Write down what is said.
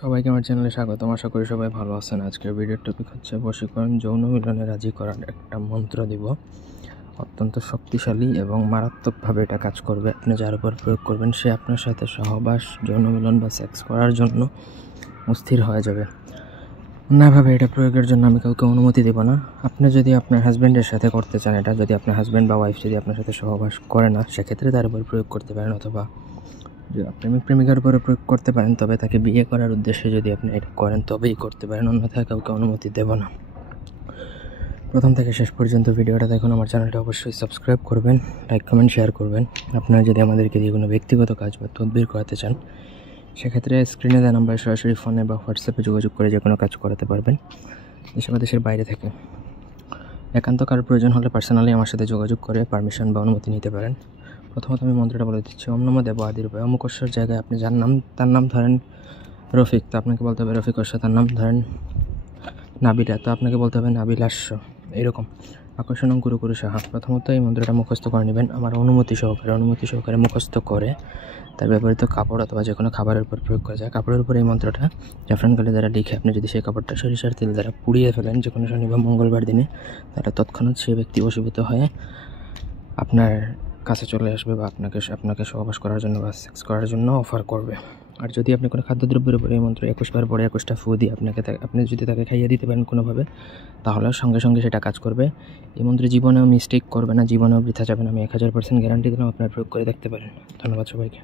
সবাইকে আমার চ্যানেলে স্বাগতম। আশা করি সবাই ভালো আছেন। আজকের ভিডিওর টপিক হচ্ছে বশীকরণ যৌন মিলনে রাজি করার একটা মন্ত্র দিব। অত্যন্ত শক্তিশালী এবং মারাত্মকভাবে এটা কাজ করবে। আপনি যার উপর প্রয়োগ করবেন সে আপনার সাথে সহবাস, যৌন মিলন বা সেক্স করার জন্য অস্থির হয়ে যাবে। অন্যভাবে এটা প্রয়োগের জন্য আমি কাউকে অনুমতি দেব না। আপনি যদি আপনার হাজব্যান্ডের সাথে করতে চান এটা, যদি আপনার হাজব্যান্ড বা ওয়াইফ যদি আপনার সাথে সহবাস করে না, সেক্ষেত্রে তার উপর প্রয়োগ করতে পারেন, অথবা প্রেমিক প্রেমিকার উপরে প্রয়োগ করতে পারেন। তবে তাকে বিয়ে করার উদ্দেশ্যে যদি আপনি এটা করেন তবেই করতে পারেন, অন্যথায় কাউকে অনুমতি দেব না। প্রথম থেকে শেষ পর্যন্ত ভিডিওটা দেখুন। আমার চ্যানেলটা অবশ্যই সাবস্ক্রাইব করবেন, লাইক কমেন্ট শেয়ার করবেন। আপনারা যদি আমাদেরকে দিয়ে কোনো ব্যক্তিগত কাজ বা তদবির করাতে চান, সেক্ষেত্রে স্ক্রিনে দেওয়া নাম্বারে সরাসরি ফোনে বা হোয়াটসঅ্যাপে যোগাযোগ করে যে কোনো কাজ করাতে পারবেন, দেশে বা দেশের বাইরে থেকে। একান্ত কারোর প্রয়োজন হলে পার্সোনালি আমার সাথে যোগাযোগ করে পারমিশন বা অনুমতি নিতে পারেন। প্রথমত আমি মন্ত্রটা বলে দিচ্ছি। ওম নমো দেব আদির উপায়। অমুকস্বর জায়গায় আপনি যার নাম, তার নাম ধরেন রফিক, তো আপনাকে বলতে হবে রফিকস্য। তার নাম ধরেন নাবিলা, তো আপনাকে বলতে হবে নাবিলাস্য। এরকম আকর্ষণ গুরু গুরু সাহা। প্রথমত এই মন্ত্রটা মুখস্থ করে নেবেন আমার অনুমতি সহকারে মুখস্থ করে তার ব্যবহৃত কাপড় অথবা যে কোনো খাবারের উপর প্রয়োগ করা যায়। কাপড়ের উপর এই মন্ত্রটা জাফরান কালি দ্বারা লিখে আপনি যদি সেই কাপড়টা সরিষার তেল দ্বারা পুড়িয়ে ফেলেন যে কোনো শনি বা মঙ্গলবার দিনে, তাহলে তৎক্ষণাৎ সেই ব্যক্তি বশীভূত হয়ে আপনার কাছে চলে আসবে বা আপনাকে সহবাস করার জন্য বা সেক্স করার জন্য অফার করবে। আর যদি আপনি কোনো খাদ্যদ্রব্যের উপরে এই মন্ত্র 21 বার পরে 21টা ফু দিয়ে আপনি যদি তাকে খাইয়ে দিতে পারেন কোনোভাবে, তাহলে সঙ্গে সঙ্গে সেটা কাজ করবে। এই মন্ত্রে জীবনেও মিস্টেক করবে না, জীবনেও বৃথা যাবে না। আমি 1000% গ্যারান্টি দিলাম। আপনার প্রয়োগ করে দেখতে পারেন। ধন্যবাদ সবাইকে।